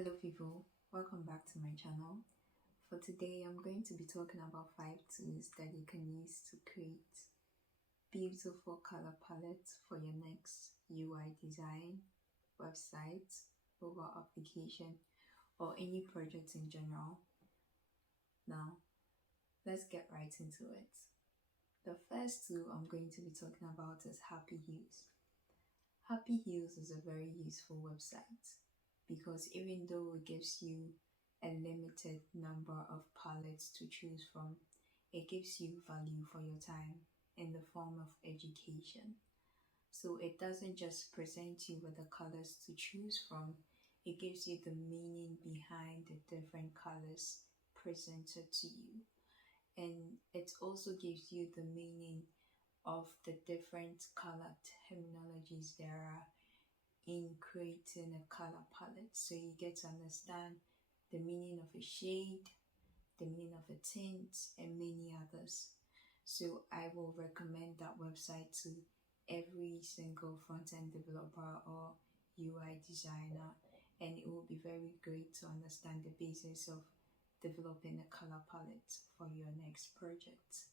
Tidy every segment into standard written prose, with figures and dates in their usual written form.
Hello people, welcome back to my channel. For today, I'm going to be talking about 5 tools that you can use to create beautiful color palettes for your next UI design, website, mobile application, or any project in general. Now, let's get right into it. The first tool I'm going to be talking about is Happy Hues. Happy Hues is a very useful website because even though it gives you a limited number of palettes to choose from, it gives you value for your time in the form of education. So it doesn't just present you with the colors to choose from, it gives you the meaning behind the different colors presented to you. And it also gives you the meaning of the different color terminologies there are in creating a color palette, so you get to understand the meaning of a shade, the meaning of a tint, and many others. So I will recommend that website to every single front-end developer or UI designer, and it will be very great to understand the basis of developing a color palette for your next project.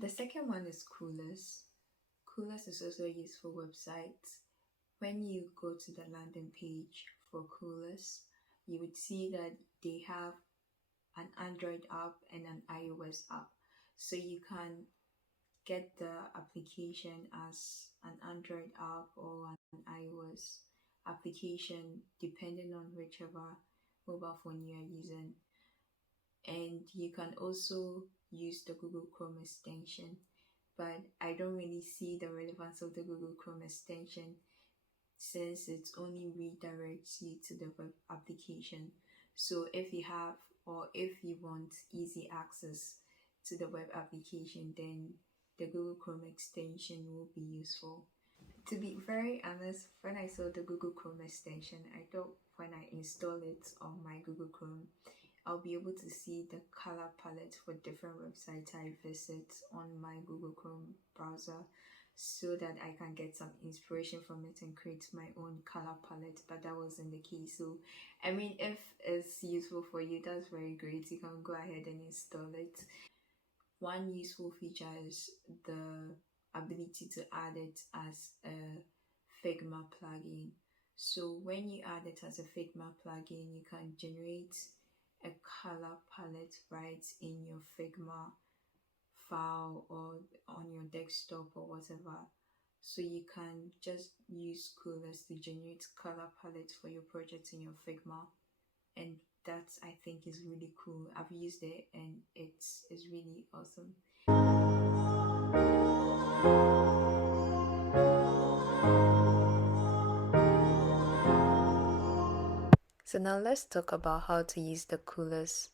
The second one is Coolers. Coolers is also a useful website. When you go to the landing page for Coolers, you would see that they have an Android app and an iOS app. So you can get the application as an Android app or an iOS application depending on whichever mobile phone you are using. And you can also use the Google Chrome extension, but I don't really see the relevance of the Google Chrome extension since it only redirects you to the web application. So if you have or if you want easy access to the web application, then the Google Chrome extension will be useful. To be very honest, when I saw the Google Chrome extension, I thought when I install it on my Google Chrome, I'll be able to see the color palette for different websites I visit on my Google Chrome browser so that I can get some inspiration from it and create my own color palette, but that wasn't the case. So I mean, if it's useful for you, that's very great. You can go ahead and install it. One useful feature is the ability to add it as a Figma plugin. So when you add it as a Figma plugin, you can generate a color palette right in your Figma file or on your desktop or whatever. So you can just use Coolers to generate color palettes for your project in your Figma, and that I think is really cool. I've used it and it's really awesome. So now let's talk about how to use the Coolers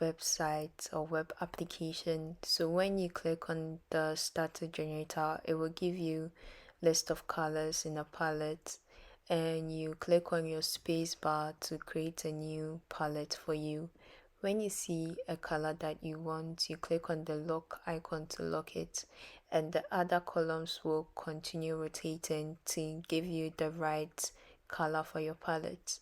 website or web application. So when you click on the starter generator, it will give you list of colors in a palette, and you click on your space bar to create a new palette for you. When you see a color that you want, you click on the lock icon to lock it, and the other columns will continue rotating to give you the right color for your palette.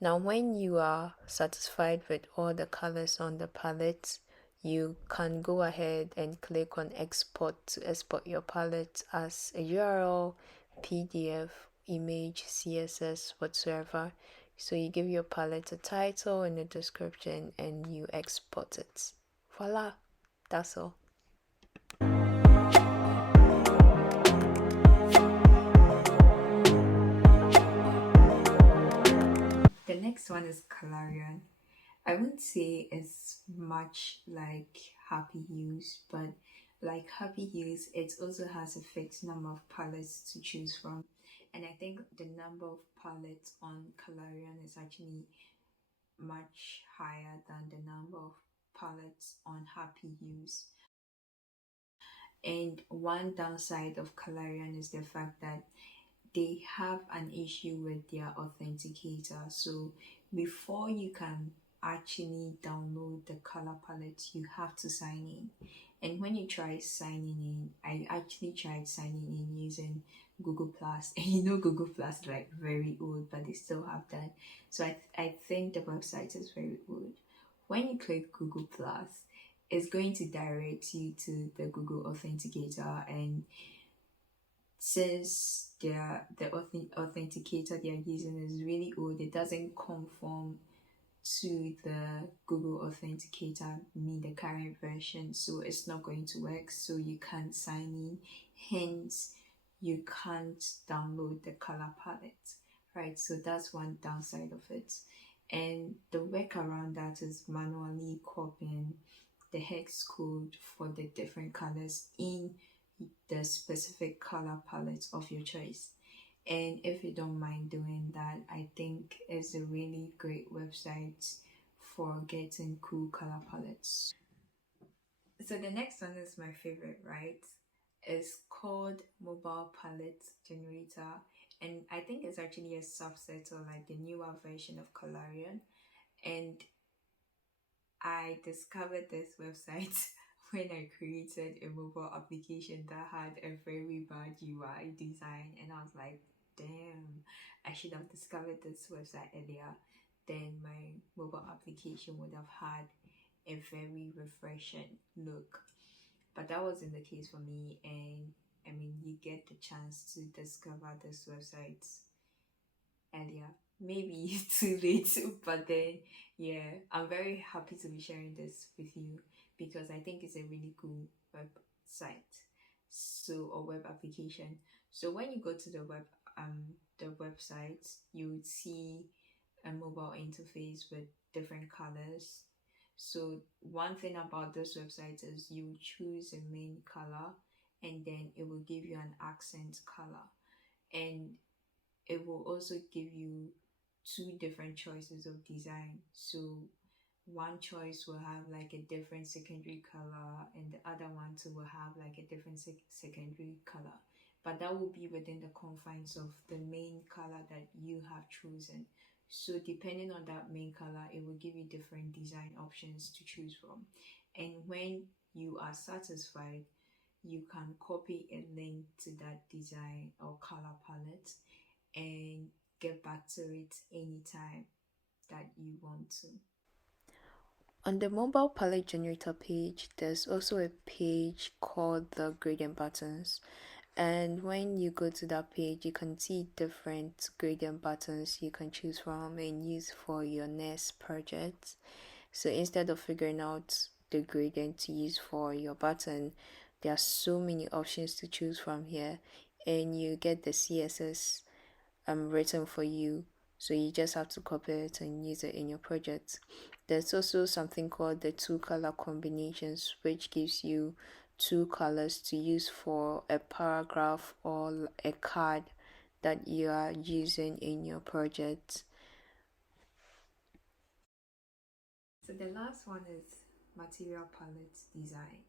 Now, when you are satisfied with all the colors on the palette, you can go ahead and click on export to export your palette as a URL, PDF, image, CSS, whatsoever. So you give your palette a title and a description and you export it. Voila, that's all. The next one is Colorion. I wouldn't say it's much like Happy Hues, but like Happy Hues, it also has a fixed number of palettes to choose from. And I think the number of palettes on Colorion is actually much higher than the number of palettes on Happy Hues. And one downside of Colorion is the fact that they have an issue with their authenticator. So before you can actually download the color palette, you have to sign in. And when you try signing in, I actually tried signing in using Google Plus, and Google Plus is like very old, but they still have that. So I think the website is very old. When you click Google Plus, it's going to direct you to the Google Authenticator, and since authenticator they're using is really old, it doesn't conform to the Google Authenticator, mean the current version, so it's not going to work. So you can't sign in, hence you can't download the color palette, right? So that's one downside of it. And the work around that is manually copying the hex code for the different colors in the specific color palette of your choice. And if you don't mind doing that, I think it's a really great website for getting cool color palettes. So the next one is my favorite, right? It's called Mobile Palette Generator, and I think it's actually a subset or like the newer version of Colorion. And I discovered this website when I created a mobile application that had a very bad UI design, and I was like, damn, I should have discovered this website earlier. Then my mobile application would have had a very refreshing look. But that wasn't the case for me, and I mean, you get the chance to discover this website earlier. Maybe too late, but then yeah, I'm very happy to be sharing this with you because I think it's a really cool website, so or web application. So when you go to the website, you would see a mobile interface with different colors. So one thing about this website is you choose a main color, and then it will give you an accent color, and it will also give you two different choices of design. So one choice will have like a different secondary color, and the other one too will have like a different secondary color, but that will be within the confines of the main color that you have chosen. So depending on that main color, it will give you different design options to choose from. And when you are satisfied, you can copy a link to that design or color palette and get back to it anytime that you want to. On the mobile palette generator page, there's also a page called the gradient buttons. And when you go to that page, you can see different gradient buttons you can choose from and use for your next project. So instead of figuring out the gradient to use for your button, there are so many options to choose from here, and you get the CSS written for you, so you just have to copy it and use it in your project. There's also something called the two color combinations, which gives you two colors to use for a paragraph or a card that you are using in your project. So the last one is material palette design.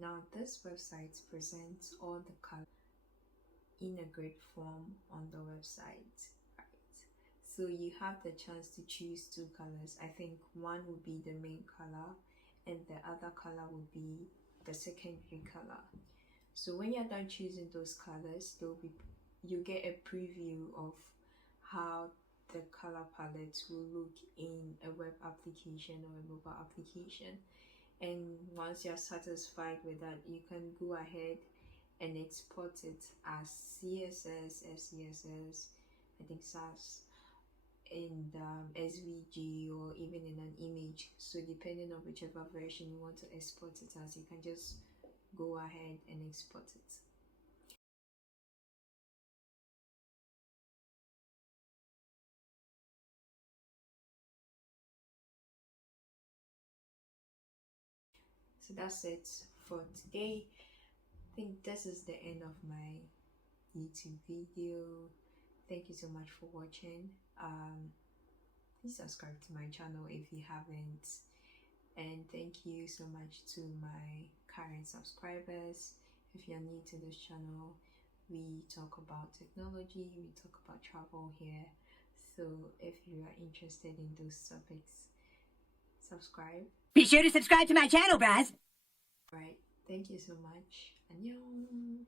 Now this website presents all the colors in a grid form on the website, right? So you have the chance to choose two colors. I think one would be the main color and the other color would be the secondary color. So when you're done choosing those colors, you get a preview of how the color palette will look in a web application or a mobile application. And once you're satisfied with that, you can go ahead and export it as CSS, SCSS, I think SAS, in the SVG, or even in an image. So depending on whichever version you want to export it as, you can just go ahead and export it. So that's it for today. I think this is the end of my YouTube video. Thank you so much for watching. Please subscribe to my channel if you haven't, and thank you so much to my current subscribers. If you're new to this channel, We talk about technology, we talk about travel here. So if you are interested in those topics, subscribe. Be sure to subscribe to my channel, Braz. Right. Thank you so much. Annyeong.